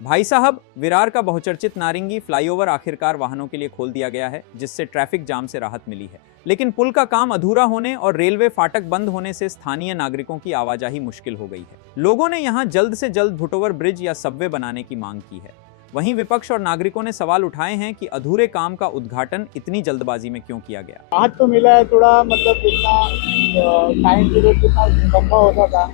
भाई साहब, विरार का बहुचर्चित नारंगी फ्लाईओवर आखिरकार वाहनों के लिए खोल दिया गया है, जिससे ट्रैफिक जाम से राहत मिली है। लेकिन पुल का काम अधूरा होने और रेलवे फाटक बंद होने से स्थानीय नागरिकों की आवाजाही मुश्किल हो गई है। लोगों ने यहां जल्द से जल्द फुटओवर ब्रिज या सबवे बनाने की मांग की है। वहीं विपक्ष और नागरिकों ने सवाल उठाए हैं कि अधूरे काम का उद्घाटन इतनी जल्दबाजी में क्यों किया गया। राहत तो मिला है थोड़ा, मतलब जितना टाइम पीरियड जितना लंबा होता था,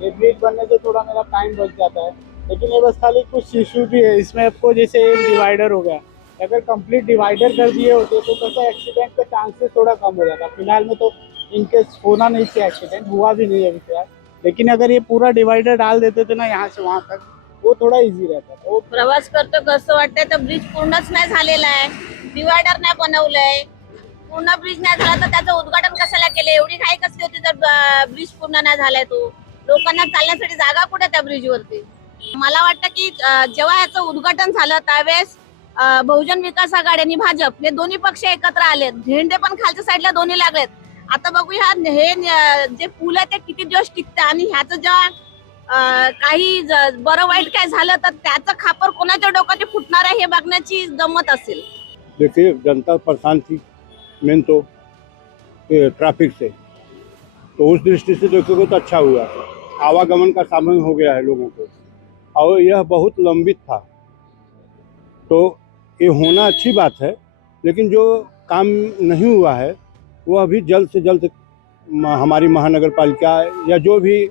ये ब्रिज बनने से थोड़ा मेरा टाइम बच जाता है। लेकिन ये बस खाली कुछ इशू भी है इसमें। आपको जैसे एक डिवाइडर हो गया, अगर कंप्लीट डिवाइडर कर दिए होते तो कैसा एक्सीडेंट का चांसेस थोड़ा कम हो जाता। फिलहाल में तो इनकेस होना नहीं चाहिए, एक्सीडेंट हुआ भी नहीं अभी फिलहाल। लेकिन अगर ये पूरा डिवाइडर डाल देते थे ना यहाँ से वहाँ तक, वो थोड़ा इजी रहता था। वो प्रवास करतो कसं वाटतंय तर ब्रिज पूर्णच नाही झालेला आहे, डिवायडर नाही बनवलंय, पूर्ण ब्रिज नाही झाला तर त्याचं उद्घाटन कशाला केले? एवढी घाई कसली होती जर ब्रिज पूर्ण नाही झालाय तो? लोकांना चालण्यासाठी जागा कुठे त्या ब्रिज वरती? मला वाटतं की जेव्हा याचं उद्घाटन झालं त्यावेळेस बहुजन विकास आघाडी आणि भाजप हे दोन्ही पक्ष एकत्र आले, झेंडे पण खालच्या साईडला दोन्ही लागलेत. आता बघूया हे जे पूल आहे ते किती दिवस टिकतं आणि ह्याचं जेव्हा काही बरं वाईट काय झालं तर त्याचं खापर कोणाच्या डोक्यात फुटणार आहे हे बघण्याची गंमत असेल. देखिए, जनता परेशान थी मेन तो ट्रैफिक से, तो उस दृष्टि से देखोगे तो अच्छा हुआ। आवागमन का साधन हो गया है लोगों को, और यह बहुत लंबित था, तो ये होना अच्छी बात है। लेकिन जो काम नहीं हुआ है वो अभी जल्द से जल्द हमारी महानगर पालिका या जो भी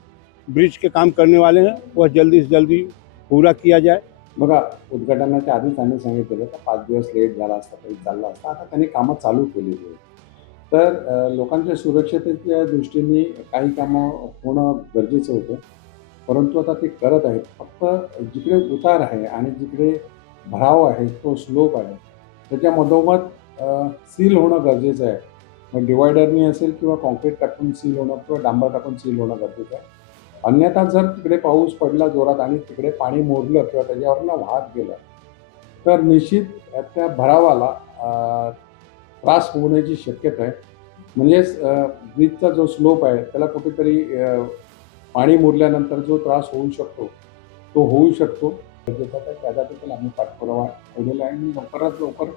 ब्रिज के काम करने वाले हैं वह जल्दी से जल्दी पूरा किया जाए। बघा, उद्घाटनाच्या आधीच आम्ही सांगितलेलं तर 5 दिवस लेट झाला असता तरी चालला असता. आता त्यांनी कामं चालू केलेली आहेत. तर लोकांच्या सुरक्षतेच्या दृष्टीने काही कामं होणं गरजेचं होतं, परंतु आता ते करत आहेत. फक्त जिकडे उतार आहे आणि जिकडे भराव आहे, तो स्लोप आहे, त्याच्या मधोमध सील होणं गरजेचं आहे. मग डिवायडरनी असेल किंवा कॉन्क्रीट टाकून सील होणं किंवा डांबर टाकून सील होणं गरजेचं आहे. अन्यथा जर तिकडे पाऊस पडला जोरात आणि तिकडे पाणी मोरलं किंवा त्याच्यावरनं वाहत गेलं तर निश्चित त्या भरावाला त्रास होण्याची शक्यता आहे. म्हणजेच ब्रिजचा जो स्लोप आहे त्याला कुठेतरी पाणी मुरल्यानंतर जो त्रास होऊ शकतो तो होऊ शकतो. त्याचा देखील आम्ही पाठपुरावा केलेला आहे आणि लवकरात लवकर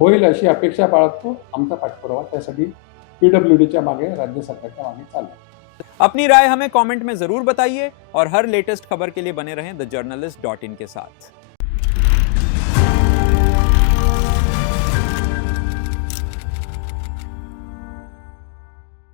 होईल अशी अपेक्षा बाळगतो. आमचा पाठपुरावा त्यासाठी PWDच्या मागे, राज्य सरकारच्या मागे चालू आहे. अपनी राय हमें कमेंट में जरूर बताइए और हर लेटेस्ट खबर के लिए बने रहें द जर्नलिस्ट.in के साथ।